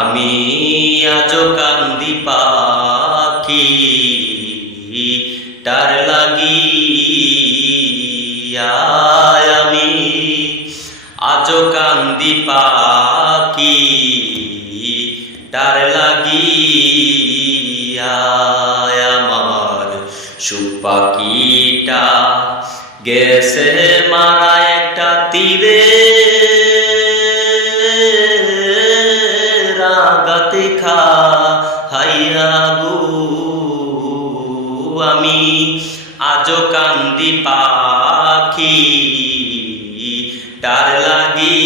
আমি আজ কান্দি পাখি, তার লাগি আমি। আজ কান্দি পাখি, তার লাগি আমার। সুপাকিটা গেছে মারা একটা তীরে। হাইয়া গো, আমি আজো কান্দি পাখি, তার লাগি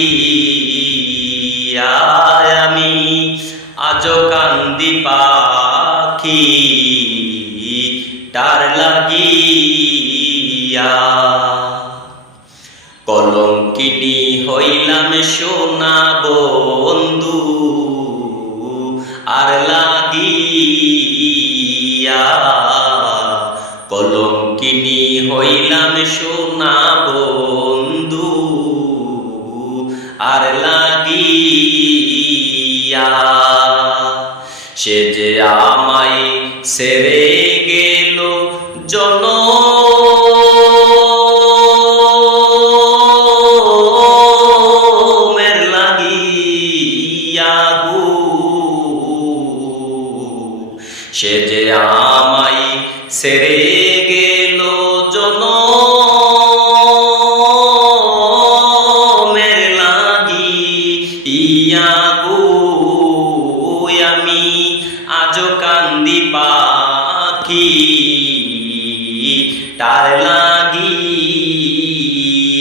আমি আজো কান্দি পাখি, তার লাগিয়া কলঙ্কিনী হইলাম সোনা বন্ধু আর লাগিয়া কলঙ্কিনী হইলাম সোনা বন্ধু। আর লাগিয়া সে যে আমায় সেরে সেরে গেল জন। লাগি ইয়া গো আমি। আজো কান্দি পাখি তার লাগি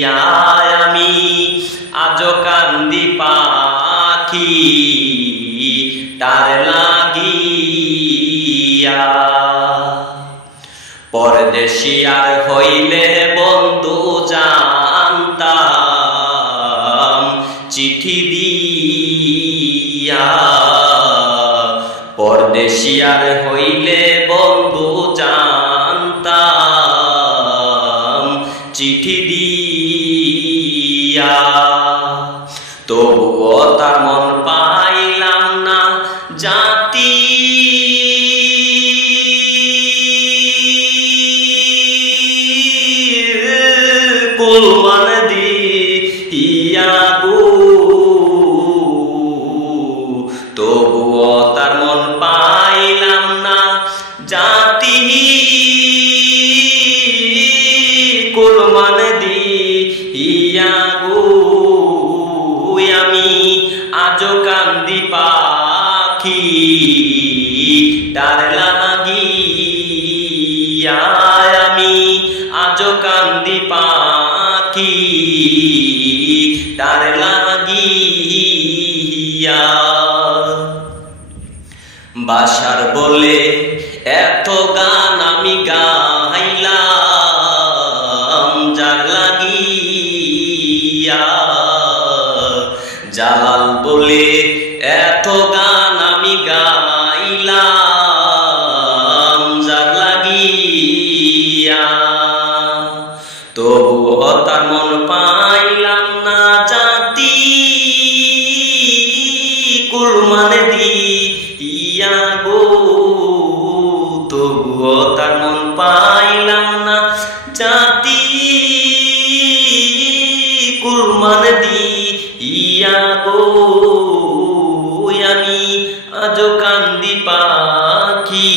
আমি। আজো কান্দি পাখি তার লাগিয়া পরদেশি আর হইলে বন্ধু জানতাম, চিঠি দিয়া। পরদেশি আর হইলে বন্ধু জানতাম, চিঠি দিয়া। তবুও তার মন পাইলাম তবুও তার মন পাইলাম না। জাতি কুলমান দিয়া গো আমি আজো কান্দি পাখি, তার লাগি আমি আজো কান্দি পাখি, তার লাগিয়া বাসার বলে, এত গান আমি গাইলাম, যার লাগিয়া। জালাল বলে, এত গান আমি গাইলাম, যার লাগিয়া। তবুও তার মন পাইলাম না জাতি কুরমানে দি গো তবুও তার মন পাইলাম না। জাতি কুরমান দি ইয়া গো, আমি আজ কান্দি পাখি।